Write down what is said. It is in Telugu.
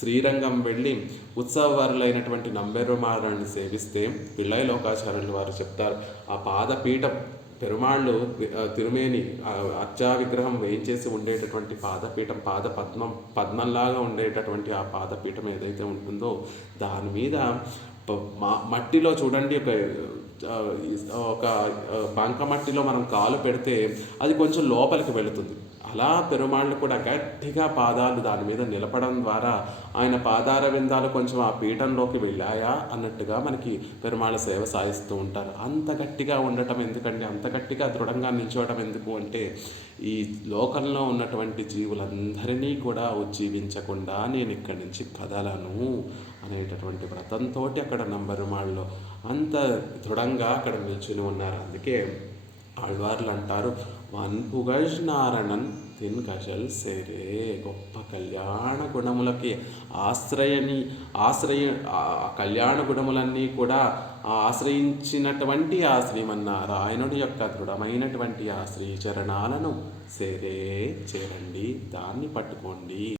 శ్రీరంగం వెళ్ళి ఉత్సవవారులైనటువంటి నంబెరుమాళ్ళని సేవిస్తే పిళ్ళై లోకాచార్యులు వారు చెప్తారు. ఆ పాదపీఠం పెరుమాళ్ళు తిరుమేని అర్చా విగ్రహం వేయించేసి ఉండేటటువంటి పాదపీఠం పద్మంలాగా ఉండేటటువంటి ఆ పాదపీఠం ఏదైతే ఉంటుందో దాని మీద మట్టిలో చూడండి ఒక బంకమట్టిలో మనం కాలు పెడితే అది కొంచెం లోపలికి వెళుతుంది. అలా పెరుమాళ్ళు కూడా గట్టిగా పాదాలు దాని మీద నిలపడం ద్వారా ఆయన పాదార విందాలు కొంచెం ఆ పీఠంలోకి వెళ్ళాయా అన్నట్టుగా మనకి పెరుమాళ్ళ సేవ సాగిస్తూ ఉంటారు. అంత గట్టిగా ఉండటం ఎందుకండి, అంత గట్టిగా దృఢంగా నిల్చోవడం ఎందుకు అంటే ఈ లోకంలో ఉన్నటువంటి జీవులందరినీ కూడా ఉజ్జీవించకుండా నేను ఇక్కడి నుంచి కదలను అనేటటువంటి వ్రతంతో అక్కడ నంబెరుమాళ్ళలో అంత దృఢంగా అక్కడ నిల్చుని ఉన్నారు. అందుకే ఆళ్వార్లు అంటారు, వన్పుగళ్ నారణన్ తిన్గజల్ సేరే. గొప్ప కళ్యాణ గుణములకి కళ్యాణ గుణములన్నీ కూడా ఆశ్రయించినటువంటి ఆ శ్రీమన్నారాయణుడి యొక్క దృఢమైనటువంటి ఆ శ్రీచరణాలను చేరండి, దాన్ని పట్టుకోండి.